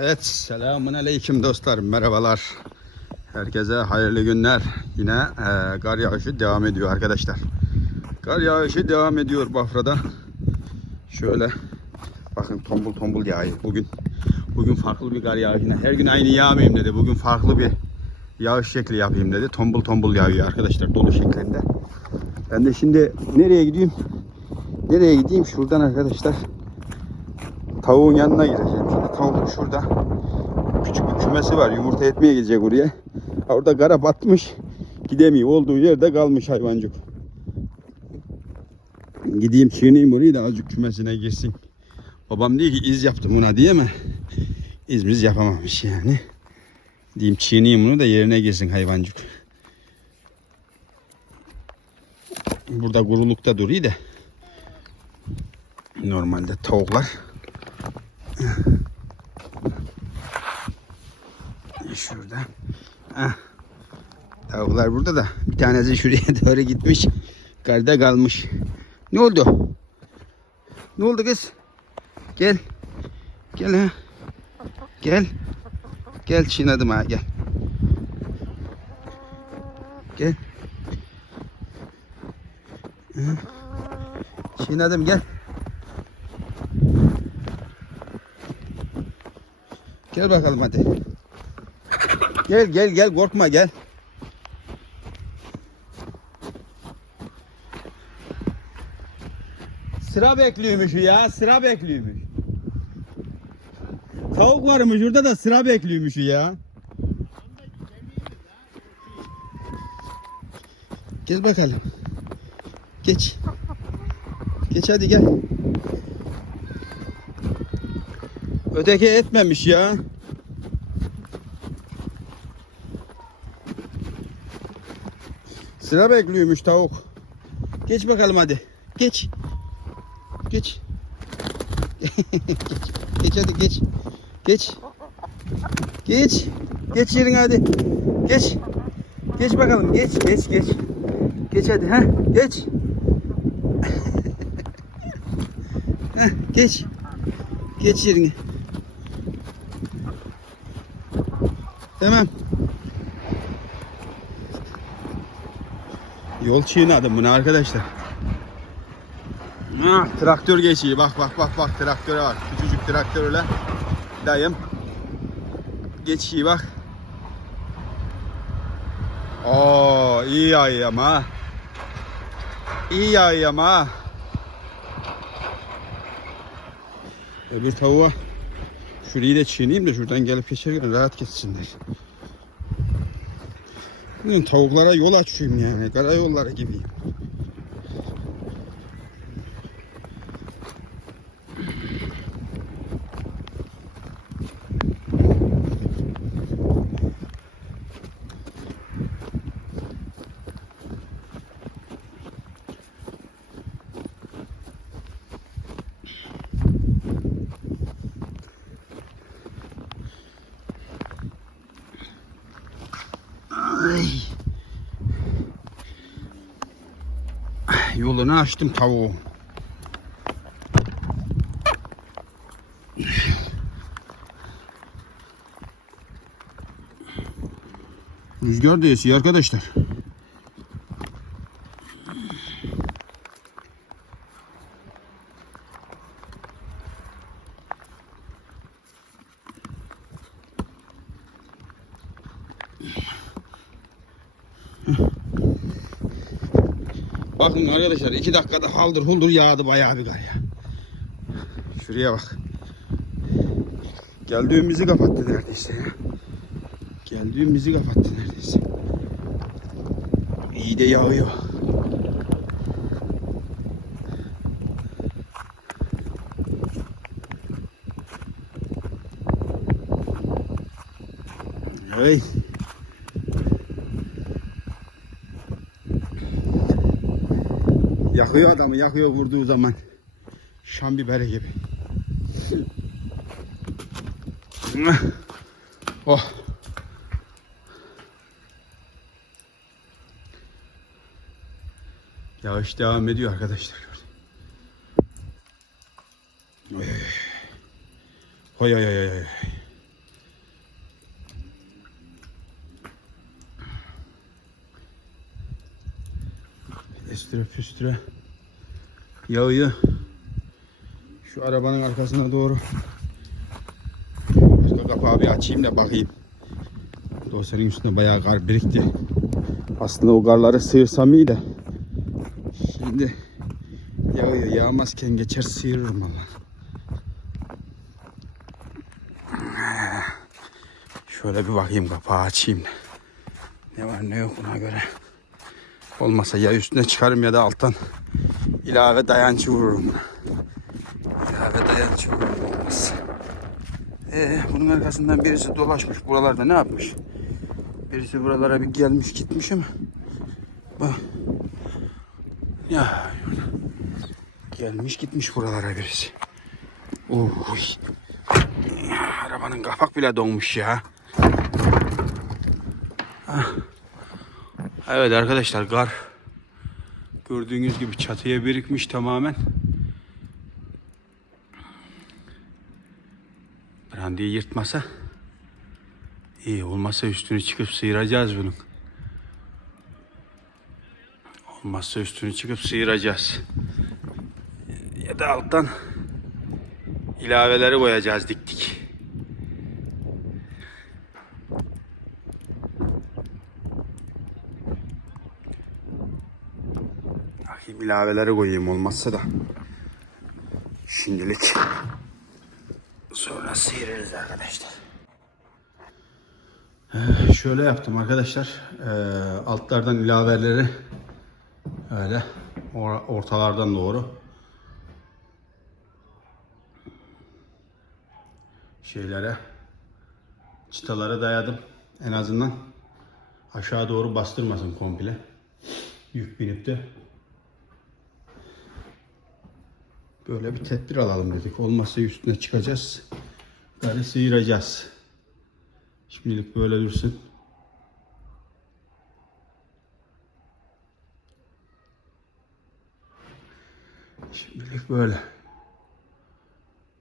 Evet, selamun aleyküm dostlar, merhabalar. Herkese hayırlı günler. Yine e, kar yağışı devam ediyor arkadaşlar. Kar yağışı devam ediyor Bafra'da. Şöyle, bakın tombul tombul yağıyor bugün. Bugün farklı bir kar yağışı. Her gün aynı yağmayayım dedi. Bugün farklı bir yağış şekli yapayım dedi. Tombul tombul yağıyor arkadaşlar, dolu şeklinde. Ben de şimdi nereye gideyim? Nereye gideyim? Şuradan arkadaşlar. Tavuğun yanına gideceğim. Şurada. Küçük bir kümesi var. Yumurta etmeye gidecek oraya. Orada kara batmış. Gidemiyor. Olduğu yerde kalmış hayvancık. Gideyim çiğneyim orayı da azıcık kümesine girsin. Babam diyor ki iz yaptım buna diye mi? İzmiz yapamamış yani. Diyeyim çiğneyim bunu da yerine girsin hayvancık. Burada kurulukta duruyor da. Normalde tavuklar Şurada. Ah. Tavuklar burada da. Bir tanesi şuraya doğru gitmiş. Karda kalmış. Ne oldu? Ne oldu kız? Gel. Gel ha. Gel. Gel çiğnedim ha gel. Gel. Hı. Çiğnedim gel. Gel bakalım hadi. Gel gel gel korkma gel. Sıra bekliyormuş ya sıra bekliyormuş. Tavuk varmış orada da sıra bekliyormuş ya. Gel bakalım. Geç. Geç hadi gel. Öteki etmemiş ya. Sıra bekliyormuş tavuk. Geç bakalım hadi. Geç. Geç. geç. Hadi geç. Geç. Geç. Geç yerine hadi. Geç. Geç bakalım. Geç. Geç. Geç. Geç hadi. ha. Geç. Heh, geç. Geç yerine. Tamam. Yol çiğnedim bunu arkadaşlar. Ah, traktör geçiyor. Bak bak bak bak traktöre bak. Küçücük traktörle dayım geçiyor bak. Oo iyi yağıyor ama. İyi yağıyor ama. Öbür tavuğa şurayı da çiğneyim de şuradan gelip geçerken rahat geçsinler. Tavuklara yol açıyorum yani. Karayolları gibiyim. Yolunu açtım tavuğu. Rüzgar da esiyor arkadaşlar. Bakın arkadaşlar iki dakikada haldır huldur yağdı bayağı bir kar ya. Şuraya bak. Geldiğimizi kapattı neredeyse ya. Geldiğimizi kapattı neredeyse. İyi de yağıyor. Hey. Yakıyor adamı, yakıyor vurduğu zaman. Şam biberi gibi. Oh. Yağış devam ediyor arkadaşlar. Oy oy oy oy oy. Üstüre püstüre yağıyor. Şu arabanın arkasına doğru arka kapağı bir açayım da bakayım. Dosyanın üstünde bayağı kar birikti. Aslında o karları sıyırsam iyi de. Şimdi yağıyor. Yağmazken geçer sıyırırım valla. Şöyle bir bakayım kapağı açayım da. Ne var ne yok buna göre. Olmasa ya üstüne çıkarım ya da alttan ilave dayançı vururum. İlave dayançı vururum olmaz. Ee, bunun arkasından birisi dolaşmış buralarda ne yapmış? Birisi buralara bir gelmiş gitmiş ama bak. Ya gelmiş gitmiş buralara birisi. Oy. Arabanın kapak bile donmuş ya. Ah. Evet arkadaşlar kar gördüğünüz gibi çatıya birikmiş tamamen. Brandy'yi yırtmasa iyi olmazsa üstünü çıkıp sıyıracağız bunun. Olmazsa üstünü çıkıp sıyıracağız. Ya da alttan ilaveleri koyacağız dik ilaveleri koyayım olmazsa da. Şimdilik sonra sıyırırız arkadaşlar. Ee, şöyle yaptım arkadaşlar. Ee, altlardan ilaveleri öyle or- ortalardan doğru şeylere çıtalara dayadım. En azından aşağı doğru bastırmasın komple. Yük binip de böyle bir tedbir alalım dedik. Olmazsa üstüne çıkacağız. Garı sıyıracağız. Şimdilik böyle dursun. Şimdilik böyle.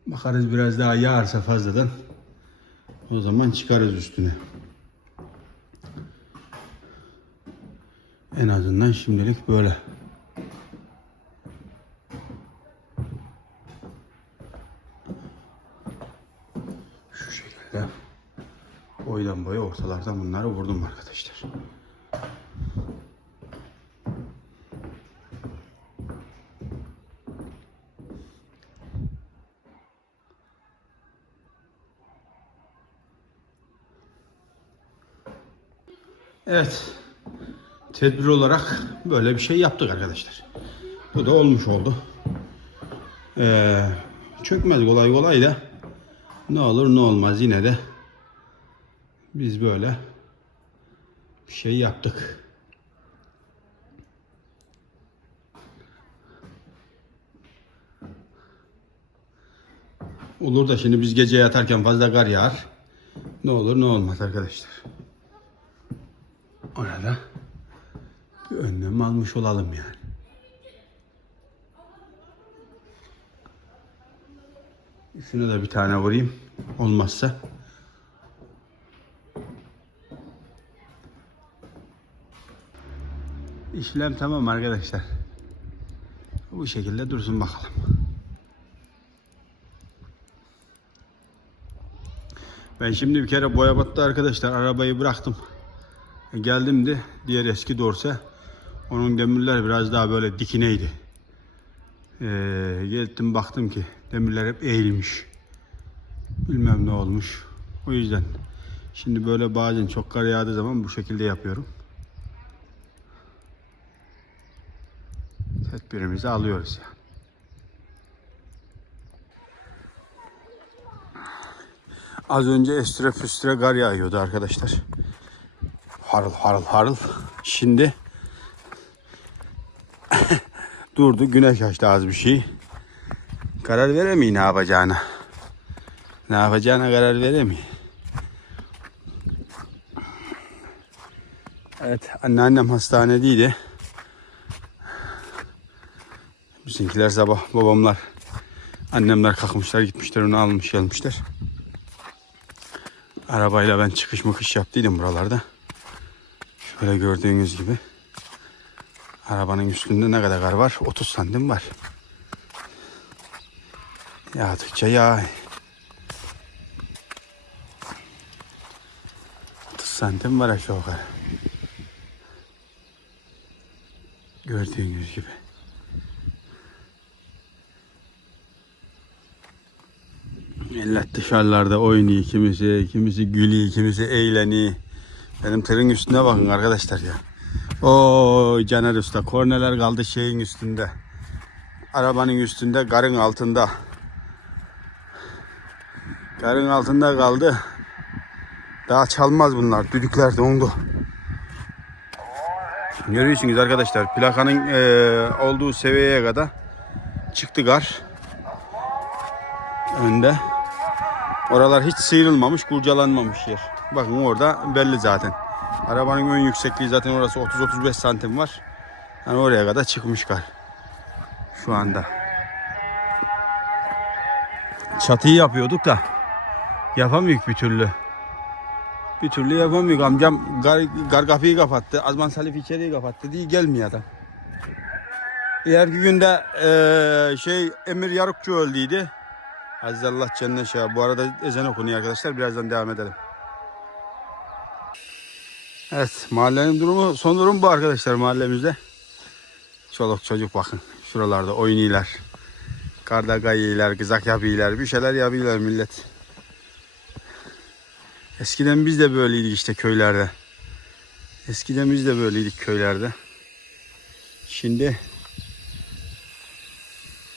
Bakarız biraz daha yağarsa fazladan. O zaman çıkarız üstüne. En azından şimdilik böyle. Şu şekilde boydan boya ortalardan bunları vurdum arkadaşlar. Evet. Tedbir olarak böyle bir şey yaptık arkadaşlar. Bu da olmuş oldu. Ee, çökmez kolay kolay da ne olur ne olmaz yine de biz böyle bir şey yaptık. Olur da şimdi biz gece yatarken fazla kar yağar. Ne olur ne olmaz arkadaşlar. Orada bir önlem almış olalım yani. Şuna da bir tane vurayım. Olmazsa. İşlem tamam arkadaşlar. Bu şekilde dursun bakalım. Ben şimdi bir kere boya battı arkadaşlar. Arabayı bıraktım. E, Geldim de diğer eski dorse. Onun demirler biraz daha böyle dikineydi. Ee, geldim baktım ki demirler hep eğilmiş. Bilmem ne olmuş. O yüzden şimdi böyle bazen çok kar yağdığı zaman bu şekilde yapıyorum. Tedbirimizi alıyoruz yani. Az önce üstüre püstüre kar yağıyordu arkadaşlar. Harıl harıl harıl. Şimdi durdu güneş açtı az bir şey. Karar veremiyor ne yapacağına. Ne yapacağına karar veremiyor. Evet anneannem hastanedeydi. Bizimkiler sabah babamlar annemler kalkmışlar gitmişler onu almış gelmişler. Arabayla ben çıkış mıkış yaptıydım buralarda. Şöyle gördüğünüz gibi. Arabanın üstünde ne kadar kar var? 30 santim var. Yağdıkça yağ. 30 santim var aşağı yukarı. Gördüğünüz gibi. Millet dışarılarda oynuyor kimisi, kimisi gülüyor, kimisi eğleniyor. Benim tırın üstüne bakın arkadaşlar ya. O Caner Usta korneler kaldı şeyin üstünde. Arabanın üstünde, garın altında. Garın altında kaldı. Daha çalmaz bunlar. Düdükler dondu. Görüyorsunuz arkadaşlar plakanın eee, olduğu seviyeye kadar çıktı gar. Önde. Oralar hiç sıyrılmamış, kurcalanmamış yer. Bakın orada belli zaten. Arabanın ön yüksekliği zaten orası 30-35 santim var. Yani oraya kadar çıkmış kar. Şu anda. Çatıyı yapıyorduk da yapamıyoruz bir türlü. Bir türlü yapamıyoruz. Amcam gar, gar kapıyı kapattı. Azman Salif içeriği kapattı diye gelmiyor adam. Diğerki günde eee, şey Emir Yarıkçı öldüydü. Aziz Allah cennet şah. Bu arada ezan okunuyor arkadaşlar. Birazdan devam edelim. Evet mahallenin durumu son durum bu arkadaşlar mahallemizde. Çoluk çocuk bakın. Şuralarda oynuyorlar. Karda kayıyorlar, kızak yapıyorlar. Bir şeyler yapıyorlar millet. Eskiden biz de böyleydik işte köylerde. Eskiden biz de böyleydik köylerde. Şimdi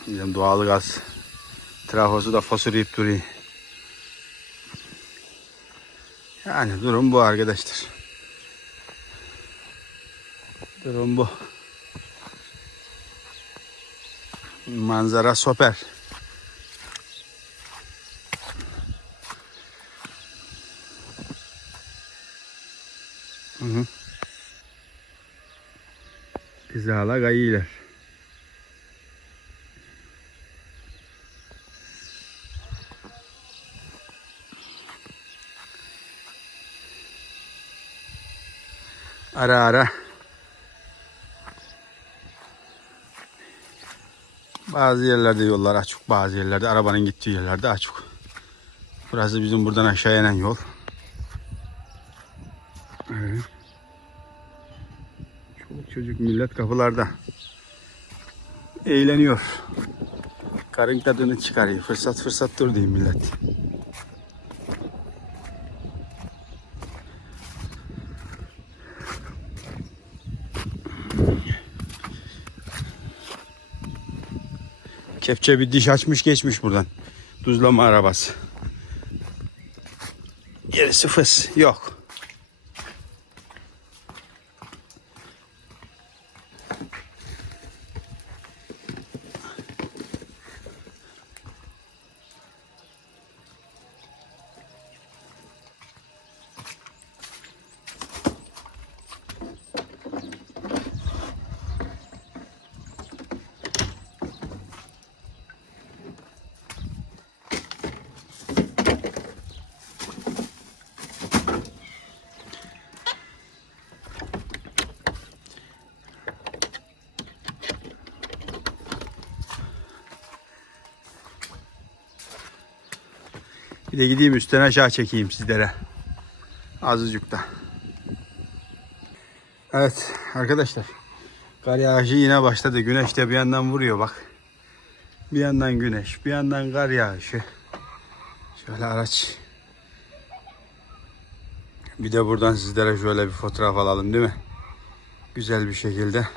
bizim doğal gaz trafosu da fasulayıp duruyor. Yani durum bu arkadaşlar. Durum bu. Manzara süper. Hı hı. Kızala kayıyorlar. Ara ara. Bazı yerlerde yollar açık, bazı yerlerde arabanın gittiği yerlerde açık. Burası bizim buradan aşağı inen yol. Evet. Çoluk çocuk millet kapılarda. Eğleniyor. Karın tadını çıkarıyor. Fırsat fırsat dur diyeyim millet. Kepçe bir diş açmış geçmiş buradan. Tuzlama arabası. Gerisi fıs. Yok. Bir de gideyim üstten aşağı çekeyim sizlere. Azıcık da. Evet arkadaşlar. Kar yağışı yine başladı. Güneş de bir yandan vuruyor bak. Bir yandan güneş, bir yandan kar yağışı. Şöyle araç. Bir de buradan sizlere şöyle bir fotoğraf alalım değil mi? Güzel bir şekilde.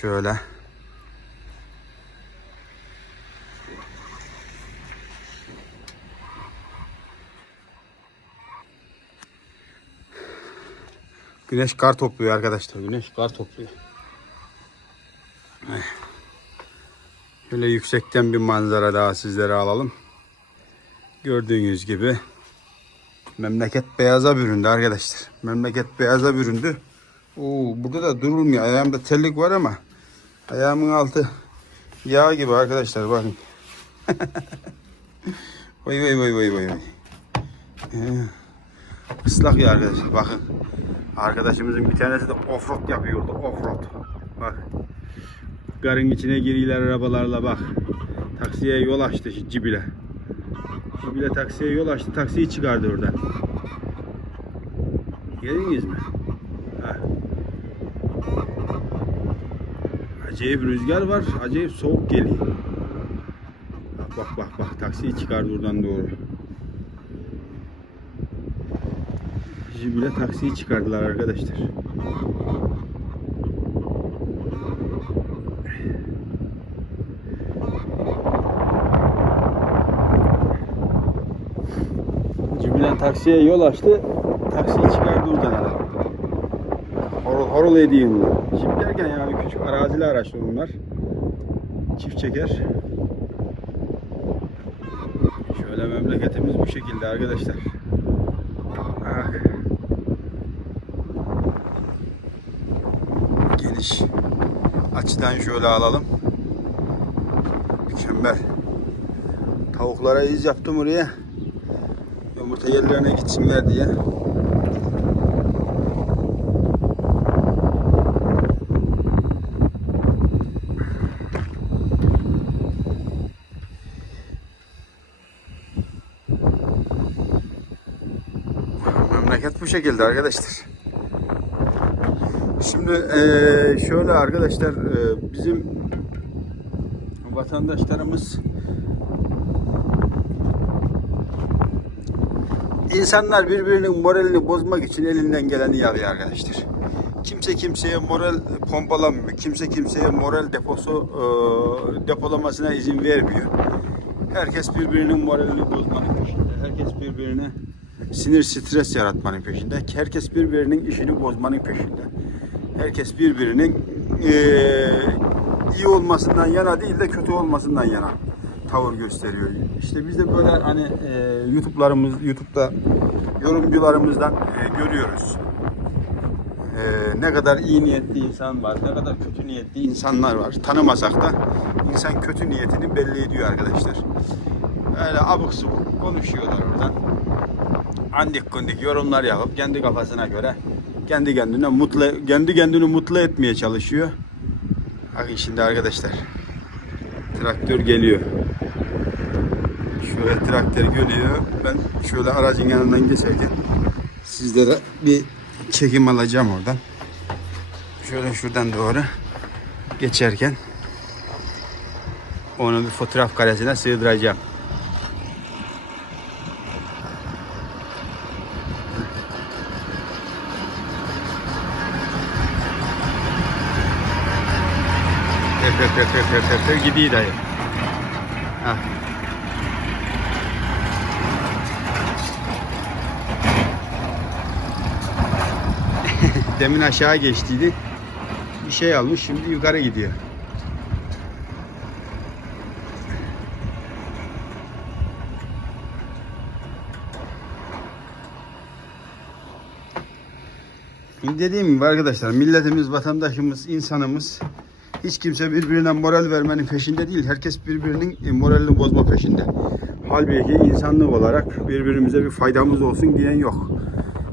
Şöyle. Güneş kar topluyor arkadaşlar. Güneş kar topluyor. Eh. Şöyle yüksekten bir manzara daha sizlere alalım. Gördüğünüz gibi memleket beyaza büründü arkadaşlar. Memleket beyaza büründü. Oo, burada da durulmuyor. Ayağımda terlik var ama ayağımın altı yağ gibi arkadaşlar bakın. vay vay vay vay vay. Ee, Islak ya arkadaşlar bakın. Arkadaşımızın bir tanesi de offroad yapıyordu. Offroad. Bak. Garın içine giriyorlar arabalarla bak. Taksiye yol açtı şu Cibile. Cibile taksiye yol açtı. Taksiyi çıkardı oradan. Geldiniz mi? Ha. Acayip rüzgar var. Acayip soğuk geliyor. Bak bak bak bak. Taksiyi çıkardı oradan doğru. Jibile taksiyi çıkardılar arkadaşlar. Cibilen taksiye yol açtı. Taksiyi çıkardı oradan herhalde. Horul horul bunlar. Çift derken yani küçük arazili araçlar bunlar. Çift çeker. Şöyle memleketimiz bu şekilde arkadaşlar. Bak. Geniş açıdan şöyle alalım. Mükemmel. Tavuklara iz yaptım oraya. Yumurta yerlerine gitsinler diye. Memleket bu şekilde arkadaşlar. Şimdi eee, şöyle arkadaşlar eee, bizim vatandaşlarımız insanlar birbirinin moralini bozmak için elinden geleni yapıyor arkadaşlar. Kimse kimseye moral pompalamıyor. Kimse kimseye moral deposu eee, depolamasına izin vermiyor. Herkes birbirinin moralini bozmanın peşinde. Herkes birbirine sinir stres yaratmanın peşinde. Herkes birbirinin işini bozmanın peşinde. Herkes birbirinin eee, iyi olmasından yana değil de kötü olmasından yana tavır gösteriyor. İşte biz de böyle hani eee YouTube'larımız, YouTube'da yorumcularımızdan eee, görüyoruz. Eee, ne kadar iyi niyetli insan var, ne kadar kötü niyetli insanlar var. Tanımasak da insan kötü niyetini belli ediyor arkadaşlar. Öyle abuk subuk konuşuyorlar oradan andik kundik yorumlar yapıp kendi kafasına göre kendi kendine mutlu kendi kendini mutlu etmeye çalışıyor. Bakın şimdi arkadaşlar. Traktör geliyor. Şöyle traktör geliyor. Ben şöyle aracın yanından geçerken sizlere bir çekim alacağım oradan. Şöyle şuradan doğru geçerken onu bir fotoğraf karesine sığdıracağım. Tır tır tır tır gidiyor dayı. Demin aşağı geçtiydi. Bir şey almış şimdi yukarı gidiyor. Dediğim gibi arkadaşlar milletimiz, vatandaşımız, insanımız hiç kimse birbirine moral vermenin peşinde değil. Herkes birbirinin e, moralini bozma peşinde. Halbuki insanlık olarak birbirimize bir faydamız olsun diyen yok.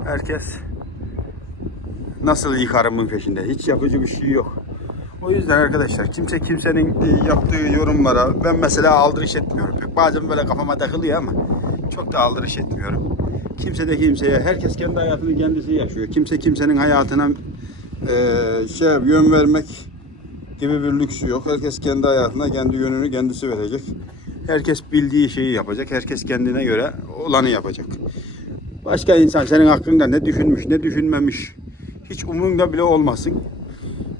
Herkes nasıl yıkarımın peşinde. Hiç yapıcı bir şey yok. O yüzden arkadaşlar kimse kimsenin e, yaptığı yorumlara ben mesela aldırış etmiyorum. Bazen böyle kafama takılıyor ama çok da aldırış etmiyorum. Kimse de kimseye, herkes kendi hayatını kendisi yaşıyor. Kimse kimsenin hayatına e, şey yön vermek gibi bir lüksü yok. Herkes kendi hayatına kendi yönünü kendisi verecek. Herkes bildiği şeyi yapacak. Herkes kendine göre olanı yapacak. Başka insan senin hakkında ne düşünmüş, ne düşünmemiş hiç umurunda bile olmasın.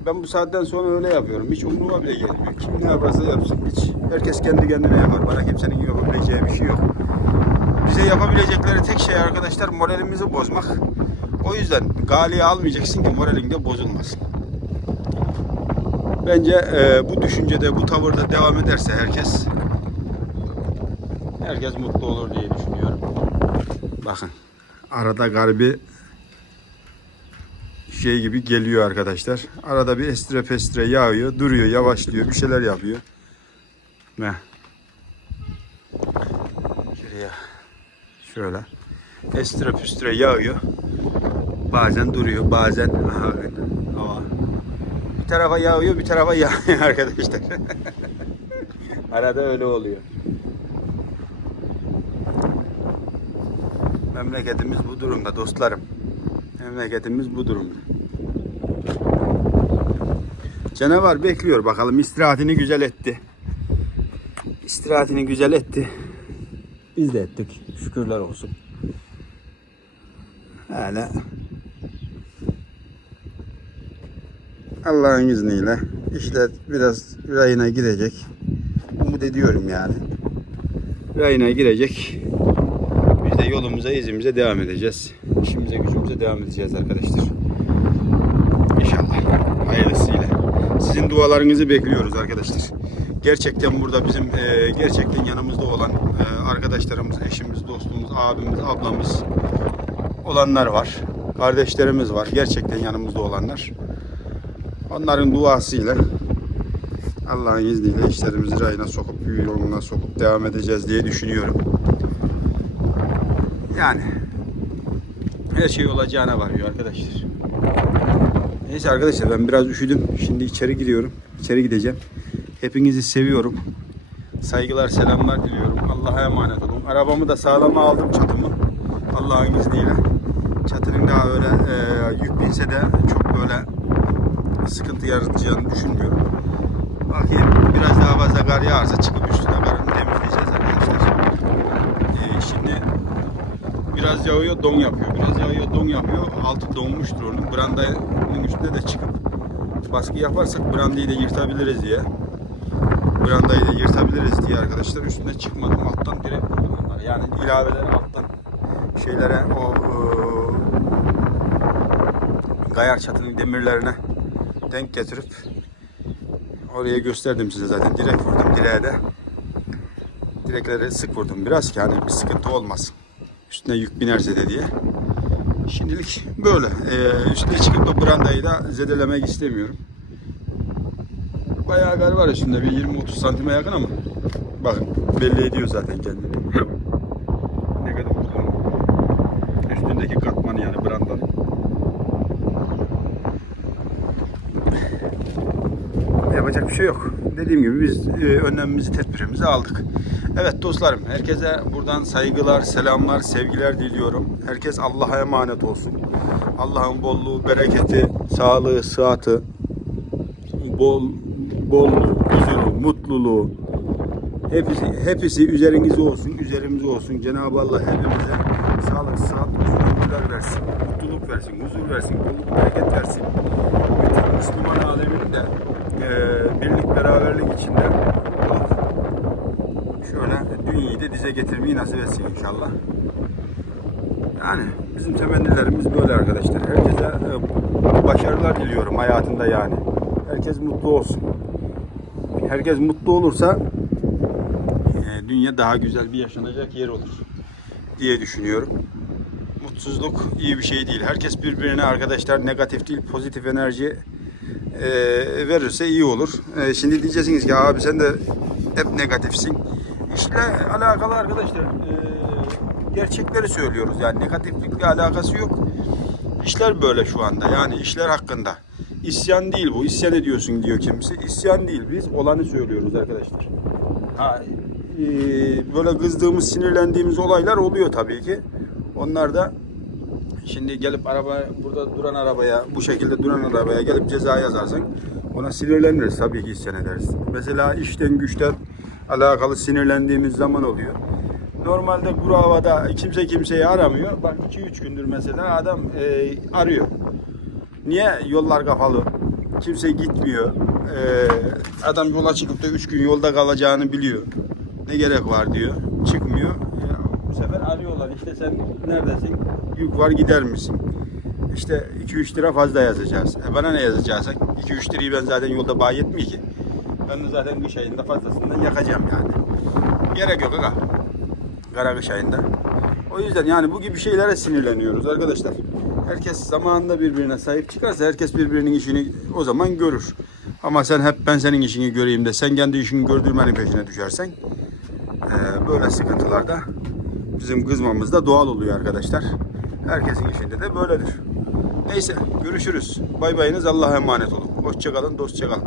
Ben bu saatten sonra öyle yapıyorum. Hiç umuruma bile gelmiyor. Kim ne yaparsa yapsın. Hiç. Herkes kendi kendine yapar. Bana kimsenin yapabileceği bir şey yok. Bize yapabilecekleri tek şey arkadaşlar moralimizi bozmak. O yüzden galiye almayacaksın ki moralin de bozulmasın. Bence e, bu düşüncede, bu tavırda devam ederse herkes herkes mutlu olur diye düşünüyorum. Bakın arada garbi şey gibi geliyor arkadaşlar. Arada bir estre pestre yağıyor, duruyor, yavaşlıyor, bir şeyler yapıyor. Ve şuraya şöyle estre püstre yağıyor. Bazen duruyor, bazen aha, hava bir tarafa yağıyor bir tarafa yağmıyor arkadaşlar. Arada öyle oluyor. Memleketimiz bu durumda dostlarım. Memleketimiz bu durumda. Canavar bekliyor bakalım istirahatini güzel etti. İstirahatini güzel etti. Biz de ettik. Şükürler olsun. Hala Allah'ın izniyle işler biraz rayına girecek. Umut ediyorum yani. Rayına girecek. Biz de yolumuza, izimize devam edeceğiz. İşimize, gücümüze devam edeceğiz arkadaşlar. İnşallah. Hayırlısıyla. Sizin dualarınızı bekliyoruz arkadaşlar. Gerçekten burada bizim e, gerçekten yanımızda olan e, arkadaşlarımız, eşimiz, dostumuz, abimiz, ablamız olanlar var. Kardeşlerimiz var. Gerçekten yanımızda olanlar. Onların duasıyla Allah'ın izniyle işlerimizi rayına sokup, yoluna sokup devam edeceğiz diye düşünüyorum. Yani her şey olacağına varıyor arkadaşlar. Neyse arkadaşlar ben biraz üşüdüm. Şimdi içeri giriyorum. İçeri gideceğim. Hepinizi seviyorum. Saygılar, selamlar diliyorum. Allah'a emanet olun. Arabamı da sağlama aldım çatımı. Allah'ın izniyle. Çatının daha öyle e, yük binse de çok böyle sıkıntı yaratacağını düşünmüyorum. Bakayım biraz daha fazla kar yağarsa çıkıp üstüne karını temizleyeceğiz arkadaşlar. E, şimdi biraz yağıyor don yapıyor. Biraz yağıyor don yapıyor. Altı donmuştur onun. Brandanın üstüne de çıkıp baskı yaparsak brandayı da yırtabiliriz diye. Brandayı da yırtabiliriz diye arkadaşlar üstüne çıkmadım. Alttan direkt vurdum. Yani ilaveleri alttan şeylere o e, gayar çatının demirlerine denk getirip oraya gösterdim size zaten. Direkt vurdum direğe de. Direkleri sık vurdum biraz ki hani bir sıkıntı olmasın. Üstüne yük binerse de diye. Şimdilik böyle. Ee, üstüne çıkıp da brandayı da zedelemek istemiyorum. Bayağı gar var üstünde bir 20-30 santime yakın ama bakın belli ediyor zaten kendini. ne kadar uzun. Üstündeki katmanı yani brandanın. Yapacak bir şey yok. Dediğim gibi biz e, önlemimizi, tedbirimizi aldık. Evet dostlarım, herkese buradan saygılar, selamlar, sevgiler diliyorum. Herkes Allah'a emanet olsun. Allah'ın bolluğu, bereketi, sağlığı, sıhhatı, bol bolluğu, huzuru, mutluluğu hepsi hepsi üzerinizde olsun, üzerimizde olsun. Cenab-ı Allah hepimize sağlık, sıhhat, ömürler versin, mutluluk versin, huzur versin, bolluk, bereket versin. Bütün Müslüman aleminin de e, birlik, beraberlik içinde şöyle dünyayı da dize getirmeyi nasip etsin inşallah. Yani bizim temennilerimiz böyle arkadaşlar. Herkese e, başarılar diliyorum hayatında yani. Herkes mutlu olsun. Herkes mutlu olursa e, dünya daha güzel bir yaşanacak yer olur diye düşünüyorum. Mutsuzluk iyi bir şey değil. Herkes birbirine arkadaşlar negatif değil pozitif enerji e, verirse iyi olur. E, şimdi diyeceksiniz ki abi sen de hep negatifsin. İşle alakalı arkadaşlar e, gerçekleri söylüyoruz. Yani negatiflikle alakası yok. İşler böyle şu anda. Yani işler hakkında. İsyan değil bu. İsyan ediyorsun diyor kimisi. İsyan değil. Biz olanı söylüyoruz arkadaşlar. Ha, e, böyle kızdığımız, sinirlendiğimiz olaylar oluyor tabii ki. Onlar da Şimdi gelip araba burada duran arabaya bu şekilde duran arabaya gelip ceza yazarsan ona sinirleniriz tabii ki isyan ederiz. Mesela işten güçten alakalı sinirlendiğimiz zaman oluyor. Normalde kuru havada kimse kimseyi aramıyor. Bak 2-3 gündür mesela adam e, arıyor. Niye? Yollar kapalı. Kimse gitmiyor. E, adam yola çıkıp da 3 gün yolda kalacağını biliyor. Ne gerek var diyor. Çıkmıyor. Ya, bu sefer arıyorlar. İşte sen neredesin? Yük var gider misin? İşte 2-3 lira fazla yazacağız. E bana ne yazacaksak? 2-3 lirayı ben zaten yolda bağ yetmiyor ki. Ben de zaten kış ayında fazlasından yakacağım yani. Gerek yok aga. Kara kış ayında. O yüzden yani bu gibi şeylere sinirleniyoruz arkadaşlar. Herkes zamanında birbirine sahip çıkarsa herkes birbirinin işini o zaman görür. Ama sen hep ben senin işini göreyim de sen kendi işini gördürmenin peşine düşersen eee, böyle sıkıntılarda bizim kızmamız da doğal oluyor arkadaşlar. Herkesin işinde de böyledir. Neyse görüşürüz. Bay bayınız Allah'a emanet olun. Hoşçakalın dostçakalın.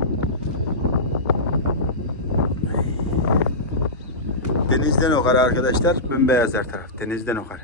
Denizden okar arkadaşlar. Bembeyaz her taraf. Denizden okar.